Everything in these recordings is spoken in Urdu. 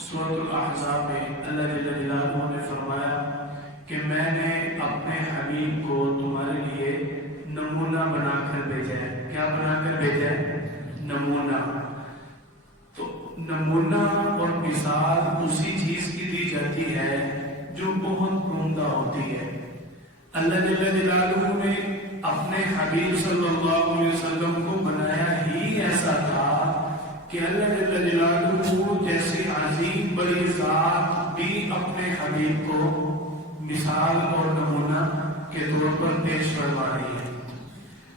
سورۃ الاحزاب میں اللہ جل جلالہ نے فرمایا کہ میں نے اپنے حبیب کو تمہارے لیے نمونہ بنا کر بھیجا ہے۔ کیا بنا کر بھیجا ہے؟ نمونہ۔ تو نمونہ اور مثال اسی چیز کی دی جاتی ہے جو بہت عمدہ ہوتی ہے۔ اللہ جل جلالہ نے اپنے حبیب صلی اللہ علیہ وسلم کو بنایا ہی ایسا تھا کہ اللہ جل جلالہ جیسی عظیم بڑی ذات بھی اپنے حبیب کو مثال اور نمونہ کے طور پر پیش فرما رہی ہے۔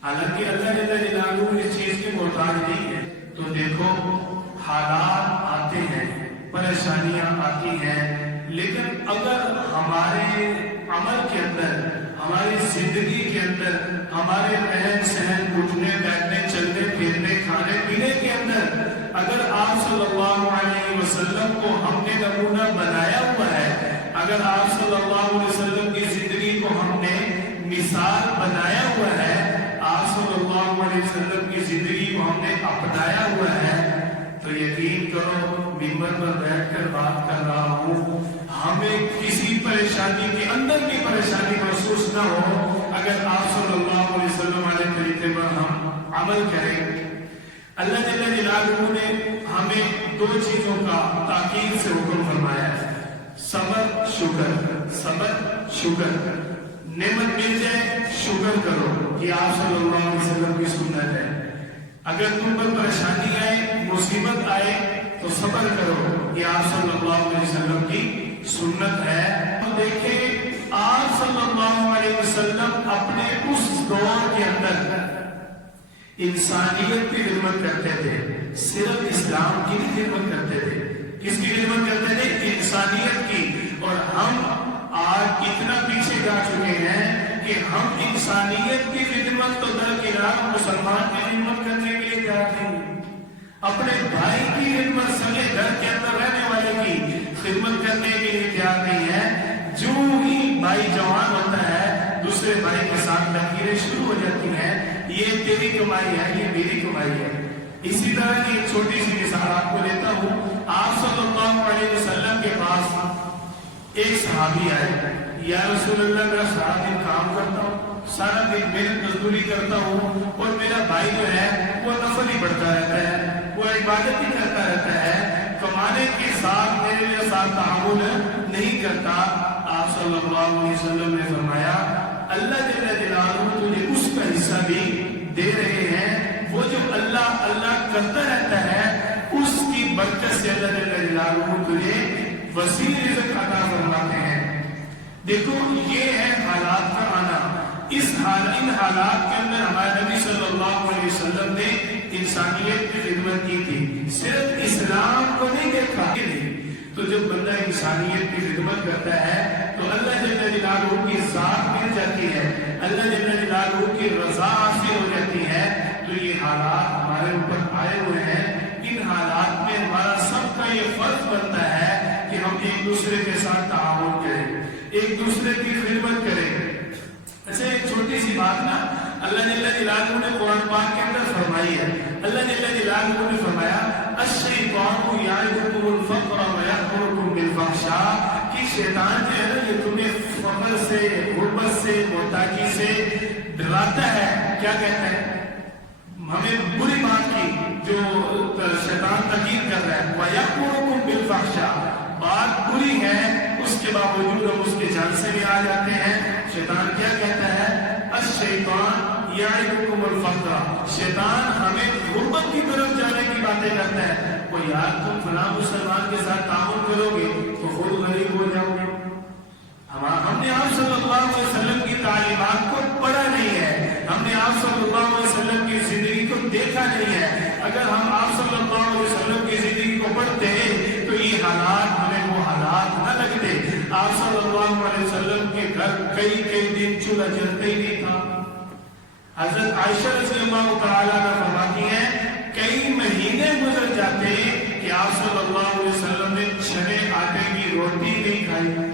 حالانکہ اللہ جل جلالہ اس چیز کے محتاج نہیں ہے۔ تو دیکھو حالات آتے ہیں، پریشانیاں آتی ہیں، لیکن اگر ہمارے عمل کے اندر، ہماری زندگی کے اندر، ہمارے رہن سہن، اٹھنے بیٹھنے، چلنے پھرنے، کھانے پینے کے اندر اگر آپ صلی اللہ علیہ وسلم کو ہم نے نمونہ بنایا ہوا ہے، اگر آپ صلی اللہ علیہ وسلم کی زندگی کو ہم نے مثال بنایا ہوا ہے، آپ صلی اللہ علیہ وسلم کی زندگی کو ہم نے اپنایا ہوا ہے، تو یقین کرو ممبر پر بیٹھ کر بات کر رہا ہوں، ہمیں کسی پریشانی کے اندر بھی پریشانی محسوس نہ ہو اگر آپ صلی اللہ علیہ وسلم علیہ طریقے پر ہم عمل کریں۔ اللہ جل جلالہ نے ہمیں دو چیزوں کا تاکید سے حکم فرمایا ہے، صبر شکر۔ صبر شکر، نعمت مل جائے شکر کرو، یہ آپ صلی اللہ علیہ وسلم کی سنت ہے۔ اگر تم پر پریشانی آئے، مصیبت آئے تو صبر کرو، یہ آپ صلی اللہ علیہ وسلم کی سنت ہے۔ دیکھیں آپ صلی اللہ علیہ وسلم اپنے اس دور کے اندر انسانیت کی خدمت کرتے تھے، صرف اسلام کی خدمت کرتے تھے۔ کس کی خدمت کرتے تھے؟ انسانیت کی۔ اور ہم آج اتنا پیچھے جا چکے ہیں کہ ہم انسانیت کی خدمت تو درکنار مسلمان کی خدمت کرنے کے لیے تیار نہیں، اپنے بھائی کی خدمت، سگے گھر کے اندر رہنے والے کی خدمت کرنے کے لیے تیار نہیں ہے۔ جو ہی بھائی جوان ہوتا ہے، دوسرے بھائی کے ساتھ لکیریں شروع ہو جاتی ہیں، یہ تیری کمائی ہے، یہ میری کمائی ہے۔ اسی طرح کی ایک چھوٹی سی مثال آپ کو دیتا ہوں۔ آپ صلی اللہ علیہ وسلم کے پاس ایک صحابی آئے، یا رسول اللہ میں سارا دن کام کرتا ہوں، سارا دن محنت مزدوری کرتا ہوں، اور میرا بھائی جو ہے وہ نفل ہی پڑھتا رہتا ہے، وہ عبادت ہی کرتا رہتا ہے، کمانے کے ساتھ میرے ساتھ تعامل نہیں کرتا۔ آپ صلی اللہ علیہ وسلم نے فرمایا اللہ جل جلالہ تجھے اس کا حصہ بھی دے رہے ہیں، وہ جو اللہ اللہ کرتا رہتا ہے اس کی برکت سے اللہ جل جلالہ تجھے وسیع رزق عطا فرماتے ہیں۔ دیکھو یہ ہے حالات کا آنا۔ ان حالات کے اندر ہمارے نبی صلی اللہ علیہ وسلم نے انسانیت کی خدمت کی تھی، صرف اسلام کو نہیں دیکھا۔ تو جب بندہ انسانیت کی خدمت کرتا ہے تو اللہ جل جلالہ کی ذات مل جاتی ہے، اللہ جل جلالہ کی رضا حاصل ہو جاتی ہے۔ تو یہ حالات ہمارے اوپر آئے ہوئے ہیں، ان حالات میں ہمارا سب کا یہ فرض بنتا ہے کہ ہم ایک دوسرے کے ساتھ تعاون کریں، ایک دوسرے کی خدمت کریں۔ ایسے ایک چھوٹی سی بات نا اللہ جل جلالہ نے قرآن پاک کے اندر فرمائی ہے۔ اللہ جل جلالہ نے فرمایا الشیطان یعدکم الفقر ویأمرکم بالفحشاء، کہ شیطان جو ہے نا یہ تمہیں فقر سے، غربت سے، محتاجی سے ڈراتا ہے۔ کیا کہتا ہے؟ ہمیں بری بات کی جو شیطان تاکید کر رہا ہے، ویأمرکم بالفحشاء، بات بری ہے اس کے باوجود ہم اس کے جان سے بھی آ جاتے ہیں۔ شیطان کیا کہتا ہے؟ الشیطان یعدکم الفقر، شیطان ہمیں غربت کی طرف جانے کی باتیں کرتا ہے۔ وہ یار تم فلاں مسلمان کے ساتھ تعاون کرو گے تو خود غریب ہو جاؤ گے۔ ہم نے آپ صلی اللہ علیہ وسلم کی تعلیمات کو پڑھا نہیں ہے، ہم نے آپ صلی اللہ علیہ وسلم کی زندگی کو دیکھا نہیں ہے۔ اگر ہم آپ صلی اللہ علیہ وسلم کی زندگی کو پڑھتے ہیں تو یہ حالات ہمیں وہ حالات نہ لگتے۔ آپ صلی اللہ علیہ وسلم کے گھر کئی دن چولہا جلتا ہی نہیں تھا۔ حضرت عائشہ رضی اللہ تعالیٰ عنہا فرماتی ہیں کئی مہینے گزر جاتے کہ آپ صلی اللہ علیہ وسلم نے چھنے آٹے کی روٹی نہیں کھائی۔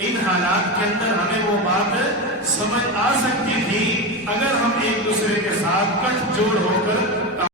ان حالات کے اندر ہمیں وہ بات سمجھ آ سکتی تھی اگر ہم ایک دوسرے کے ساتھ کٹ جوڑ ہو کر